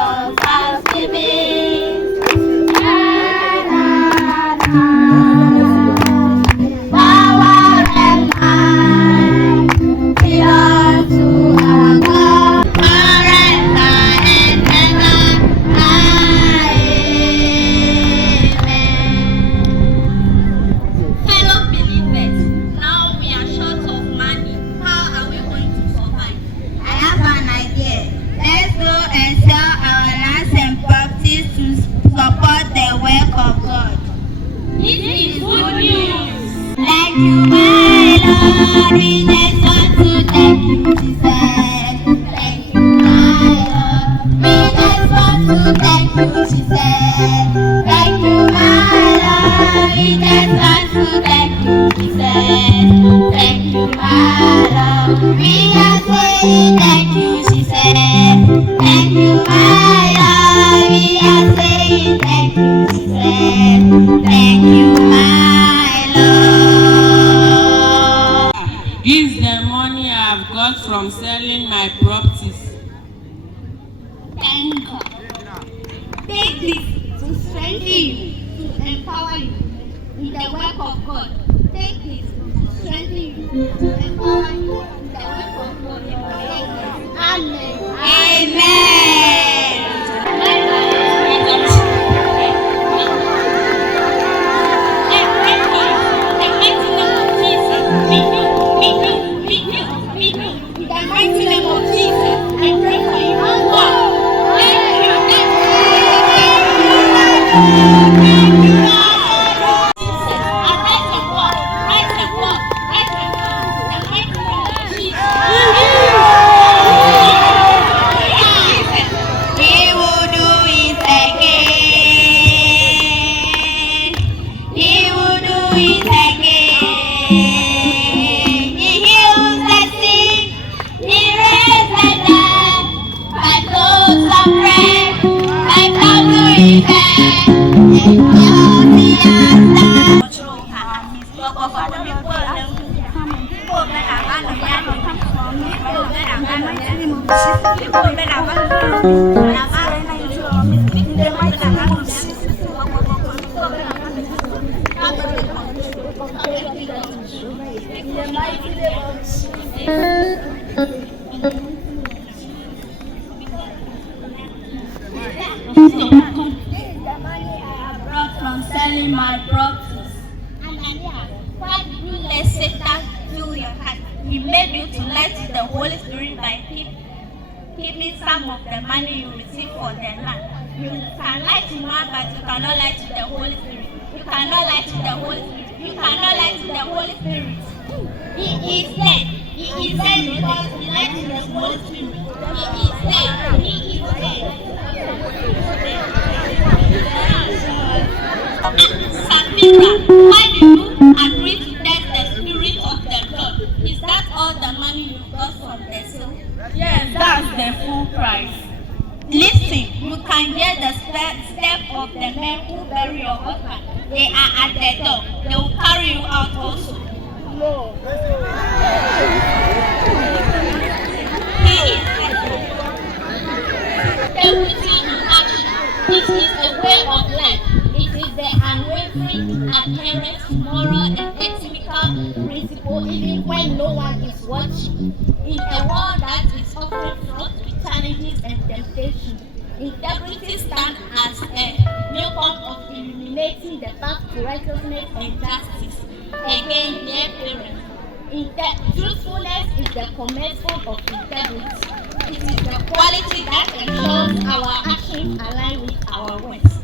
of thanksgiving. Power and might belong to our God, forever and ever. Amen. Fellow believers, now we are short of money. How are we going to survive? I have an idea. Let's go and sell our lands and properties to support the work of God. This is good news. Thank you, my Lord. We just want to thank you, Jesus. Thank you, my Lord. We just want to thank you, Jesus. Thank you, my Lord. We just want to thank you, Jesus. Thank you, my Lord. We are saying thank you, Jesus. Thank you, my Lord. We are saying thank you, Jesus. Thank you, my Lord. This is the money I have got from selling my properties. Thank God. Take this to strengthen you, to empower you in the work of God. Take this to strengthen you, to empower you in the work of God. Amen. In the mighty name of Jesus, I pray for you. From selling my properties. Anania, why did you let Satan fill your heart? He made you to lie to the Holy Spirit by keeping some of the money you receive for the land. You can lie to man, but you cannot lie to the Holy Spirit. You cannot lie to the Holy Spirit. You cannot lie to the Holy Spirit. He is dead. He is dead because he lied to the Holy Spirit. He is dead. He is dead. Sapphira, why did you agree to test the spirit of the Lord? Is that all the money you got from the sale? Yes, that's the full price. Listen, you can hear the step of the men who bury your husband. They are at the door. They will carry you out also. No. He is equity in action. This is a way of life. It is the unwavering adherence to moral and ethical principle even when no one is watching. In a world that is often fraught with challenges and temptations, integrity stands as a beacon of illuminating the path to righteousness and justice. Again, dear parents, truthfulness is the cornerstone of integrity. It is the quality that ensures our actions align with our words,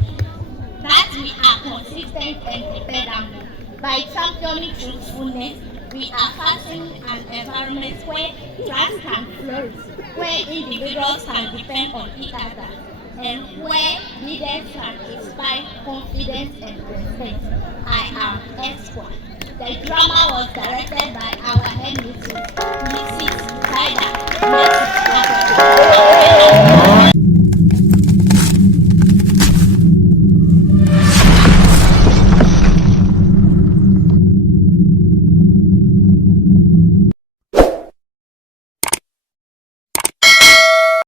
that we are consistent and dependable. By championing truthfulness, we are fostering an environment where trust can flourish, where individuals can depend on each other, and where leaders can inspire confidence and respect. I am Esquire. The drama was directed by our head mistress, Mrs. Ryder.